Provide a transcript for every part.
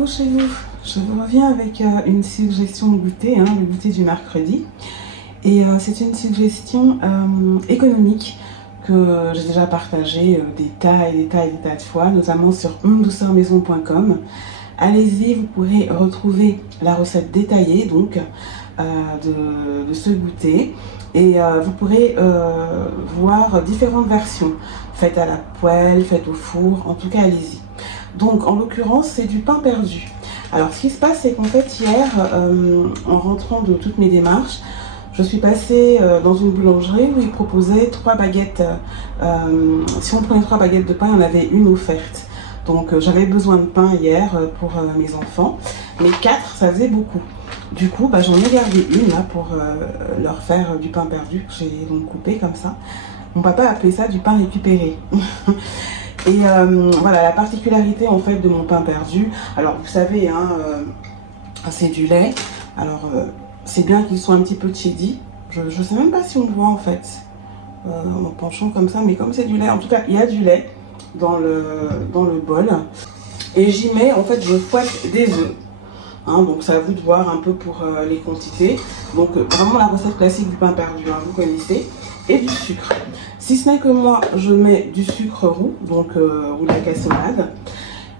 Coucou chez vous, je vous reviens avec une suggestion de goûter, le goûter du mercredi. Et c'est une suggestion économique que j'ai déjà partagée des tas et des tas et des tas de fois, notamment sur ondouceurmaison.com. Allez-y, vous pourrez retrouver la recette détaillée donc de ce goûter. Et vous pourrez voir différentes versions, faites à la poêle, faites au four, en tout cas allez-y. Donc en l'occurrence c'est du pain perdu. Alors ce qui se passe c'est qu'en fait hier, en rentrant de toutes mes démarches, je suis passée dans une boulangerie où ils proposaient 3 baguettes. Si on prenait 3 baguettes de pain, il y en avait une offerte. Donc j'avais besoin de pain hier pour mes enfants, mais 4 ça faisait beaucoup. Du coup j'en ai gardé une là pour leur faire du pain perdu que j'ai donc coupé comme ça. Mon papa appelait ça du pain récupéré. Et voilà la particularité en fait de mon pain perdu. Alors vous savez, c'est du lait. Alors c'est bien qu'il soit un petit peu cheddar. Je sais même pas si on le voit en fait en penchant comme ça, mais comme c'est du lait, en tout cas il y a du lait dans le bol. Et j'y mets en fait, je fouette des œufs. Donc c'est à vous de voir un peu pour les quantités. Donc vraiment la recette classique du pain perdu, vous connaissez. Et du sucre. Si ce n'est que moi, je mets du sucre roux, donc ou de la cassonade,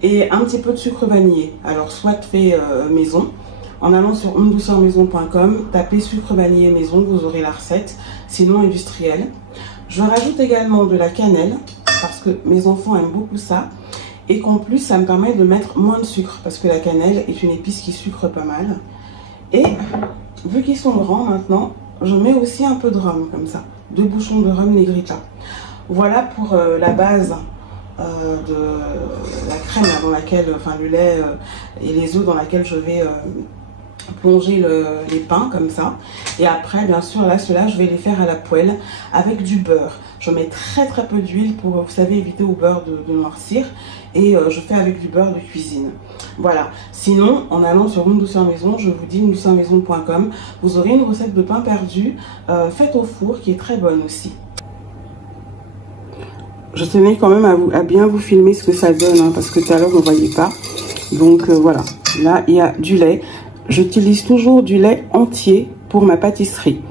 et un petit peu de sucre vanillé. Alors soit fait maison, en allant sur ondouceurmaison.com, tapez sucre vanillé maison, vous aurez la recette, sinon industrielle. Je rajoute également de la cannelle, parce que mes enfants aiment beaucoup ça, et qu'en plus ça me permet de mettre moins de sucre, parce que la cannelle est une épice qui sucre pas mal. Et vu qu'ils sont grands maintenant, je mets aussi un peu de rhum, comme ça. 2 bouchons de rhum Negrita. Voilà pour la base de la crème dans laquelle, enfin le lait et les œufs dans laquelle je vais plonger les pains comme ça. Et après bien sûr là ceux-là je vais les faire à la poêle avec du beurre. Je mets très peu d'huile pour, vous savez, éviter au beurre de noircir. Et je fais avec du beurre de cuisine. Voilà. Sinon, en allant sur Une Douceur Maison, je vous dis ondouceurmaison.com, vous aurez une recette de pain perdu faite au four qui est très bonne aussi. Je tenais quand même à bien vous filmer ce que ça donne, parce que tout à l'heure on ne voyait pas. Donc voilà. Là, il y a du lait. J'utilise toujours du lait entier pour ma pâtisserie.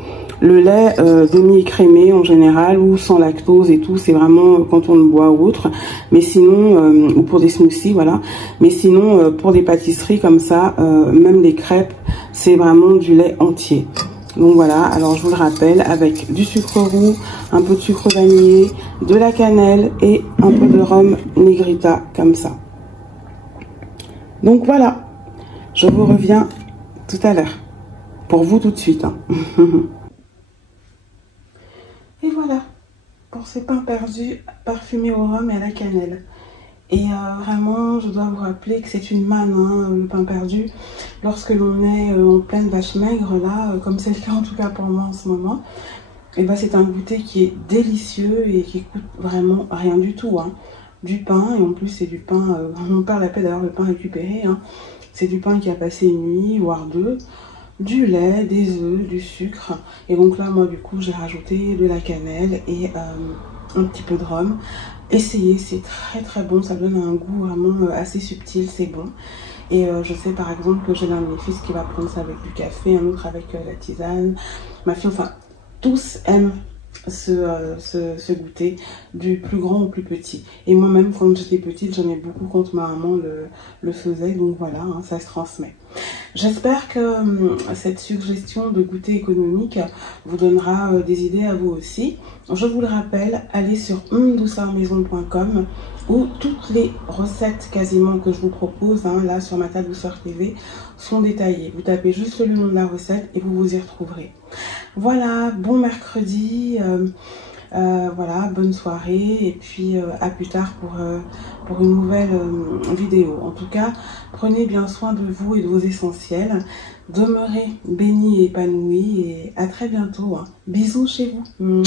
Le lait demi-écrémé en général ou sans lactose et tout, c'est vraiment quand on le boit ou autre. Mais sinon, ou pour des smoothies, voilà. Mais sinon, pour des pâtisseries comme ça, même des crêpes, c'est vraiment du lait entier. Donc voilà, alors je vous le rappelle, avec du sucre roux, un peu de sucre vanillé, de la cannelle et un peu de rhum Negrita, comme ça. Donc voilà, je vous reviens tout à l'heure. Pour vous tout de suite. Et voilà, pour ces pains perdus parfumés au rhum et à la cannelle. Et vraiment, je dois vous rappeler que c'est une manne, le pain perdu. Lorsque l'on est en pleine vache maigre, là, comme c'est le cas en tout cas pour moi en ce moment, et ben c'est un goûter qui est délicieux et qui coûte vraiment rien du tout. Du pain, et en plus c'est du pain, mon père l'appelle d'ailleurs le pain récupéré. C'est du pain qui a passé une nuit, voire 2. Du lait, des œufs, du sucre. Et donc là, moi, du coup, j'ai rajouté de la cannelle et un petit peu de rhum. Essayez, c'est très bon. Ça donne un goût vraiment assez subtil, c'est bon. Et je sais par exemple que j'ai l'un de mes fils qui va prendre ça avec du café, un autre avec la tisane. Ma fille, enfin, tous aiment ce goûter, du plus grand au plus petit. Et moi-même, quand j'étais petite, j'aimais beaucoup quand ma maman le faisait. Donc voilà, ça se transmet. J'espère que cette suggestion de goûter économique vous donnera des idées à vous aussi. Je vous le rappelle, allez sur ondouceurmaison.com où toutes les recettes quasiment que je vous propose, là sur ma table douceur TV, sont détaillées. Vous tapez juste le nom de la recette et vous vous y retrouverez. Voilà, bon mercredi. Voilà, bonne soirée et puis à plus tard pour une nouvelle vidéo. En tout cas, prenez bien soin de vous et de vos essentiels. Demeurez bénis et épanouis et à très bientôt. Bisous chez vous.